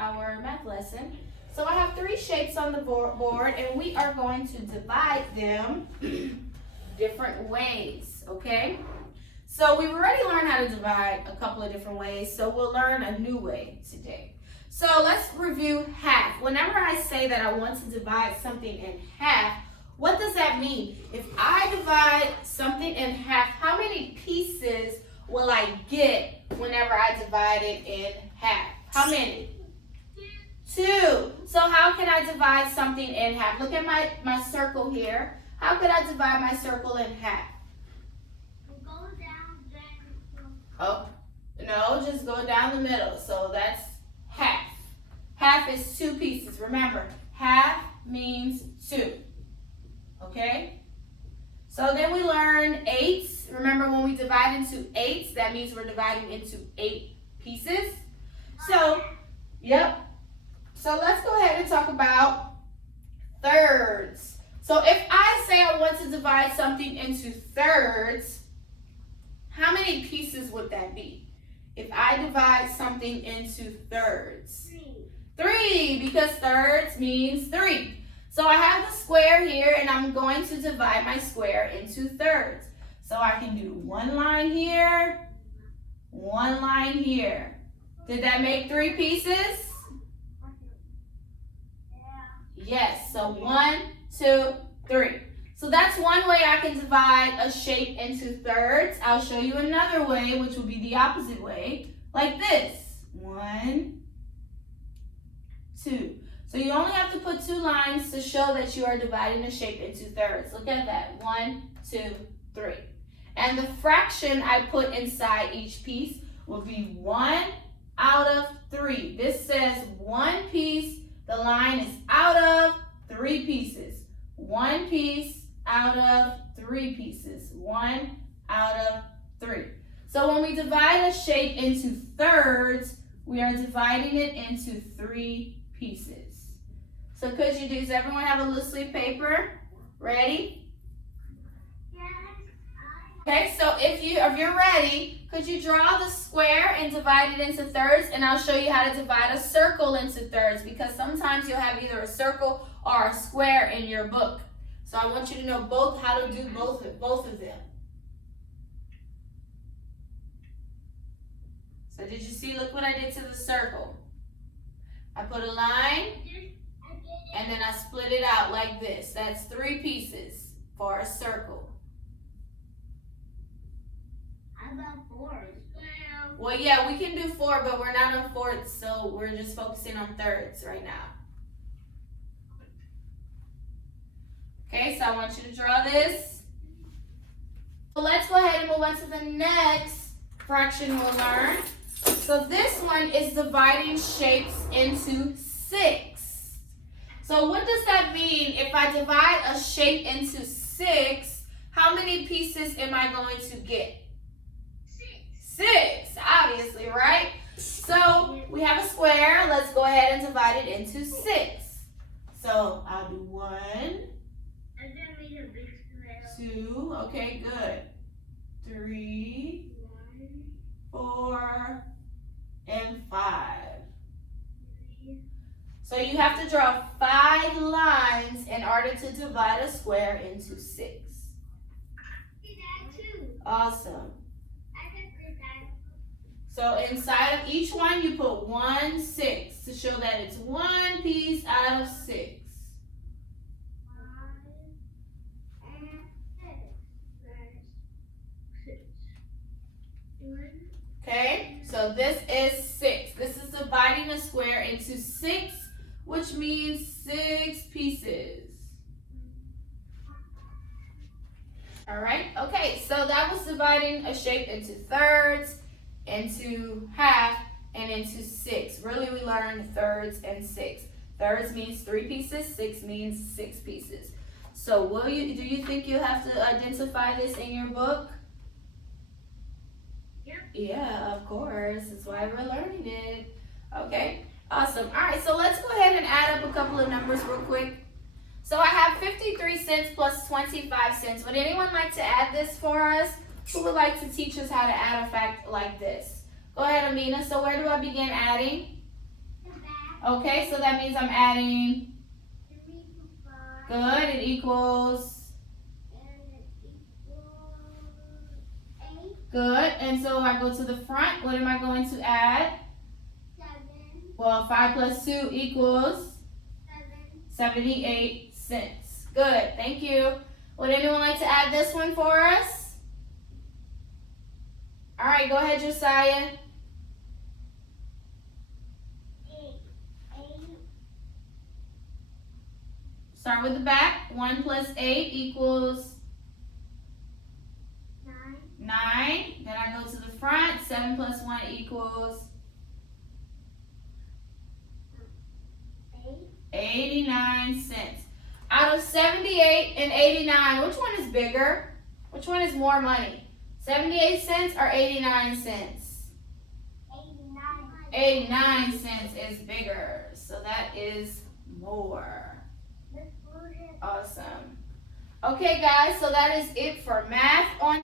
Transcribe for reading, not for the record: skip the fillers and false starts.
our math lesson. So I have 3 shapes on the board, and we are going to divide them different ways, okay? So we've already learned how to divide a couple of different ways, so we'll learn a new way today. So let's review half. Whenever I say that I want to divide something in half, what does that mean? If I divide something in half, how many pieces will I get whenever I divide it in half? How many? 2. So how can I divide something in half? Look at my circle here. How could I divide my circle in half? Go down there. Oh, no, just go down the middle. So that's half. Half is 2 pieces. Remember, half means 2. Okay? So then we learn 8s. Remember, when we divide into 8s, that means we're dividing into 8 pieces. So, yep. So let's go ahead and talk about thirds. So if I say I want to divide something into thirds, how many pieces would that be? If I divide something into thirds? 3, because thirds means 3. So I have the square here, and I'm going to divide my square into thirds. So I can do 1 line here, 1 line here. Did that make 3 pieces? Yes, so 1, 2, 3. So that's one way I can divide a shape into thirds. I'll show you another way, which will be the opposite way, like this. 1, 2. So you only have to put 2 lines to show that you are dividing a shape into thirds. Look at that. 1, 2, 3. And the fraction I put inside each piece will be 1 out of 3. This says 1 piece. The line is out of 3 pieces. 1 piece out of 3 pieces. 1 out of 3. So when we divide a shape into thirds, we are dividing it into 3 pieces. So does everyone have a loose leaf paper? Ready? Yes. Okay, so if you're ready, could you draw the square and divide it into thirds? And I'll show you how to divide a circle into thirds, because sometimes you'll have either a circle or a square in your book. So I want you to know how to do both of them. So did you see? Look what I did to the circle. I put a line, and then I split it out like this. That's 3 pieces for a circle. How about 4? Well, yeah, we can do 4, but we're not on fourths, so we're just focusing on thirds right now. Okay, so I want you to draw this. So let's go ahead and move on to the next fraction we'll learn. So this one is dividing shapes into 6. So what does that mean? If I divide a shape into 6, how many pieces am I going to get? 6, obviously, right? So we have a square. Let's go ahead and divide it into 6. So I'll do 1, And then we have big square. 2, okay, good. 3, 4, and 5. So you have to draw 5 lines in order to divide a square into 6. See that too? Awesome. I just did that. So inside of each one, you put 1, 6 to show that it's 1 piece out of 6. 5 and 6. 1. Okay, so this is 6. This is dividing a square into 6, which means 6 pieces. All right, okay, so that was dividing a shape into thirds, into half, and into 6. Really, we learned thirds and 6. Thirds means 3 pieces, 6 means 6 pieces. So do you think you'll have to identify this in your book? Yep. Yeah, of course. That's why we're learning it. Okay, awesome. All right, so let's go ahead and add up a couple of numbers real quick. So I have 53 cents plus 25 cents. Would anyone like to add this for us? Who would like to teach us how to add a fact like this? Go ahead, Amina. So where do I begin adding? The back. Okay, so that means I'm adding. 3 to 5. Good, it equals. And it equals 8. Good, and so I go to the front. What am I going to add? 7. Well, 5 plus 2 equals 7. 78 cents. Good, thank you. Would anyone like to add this one for us? All right, go ahead, Josiah. 8. Start with the back. 1 plus 8 equals 9. 9. Then I go to the front. 7 plus 1 equals 89 cents. Out of 78 and 89, which one is bigger? Which one is more money? 78 cents or 89 cents? 89. 89 cents is bigger. So that is more. Awesome. Okay, guys, so that is it for math on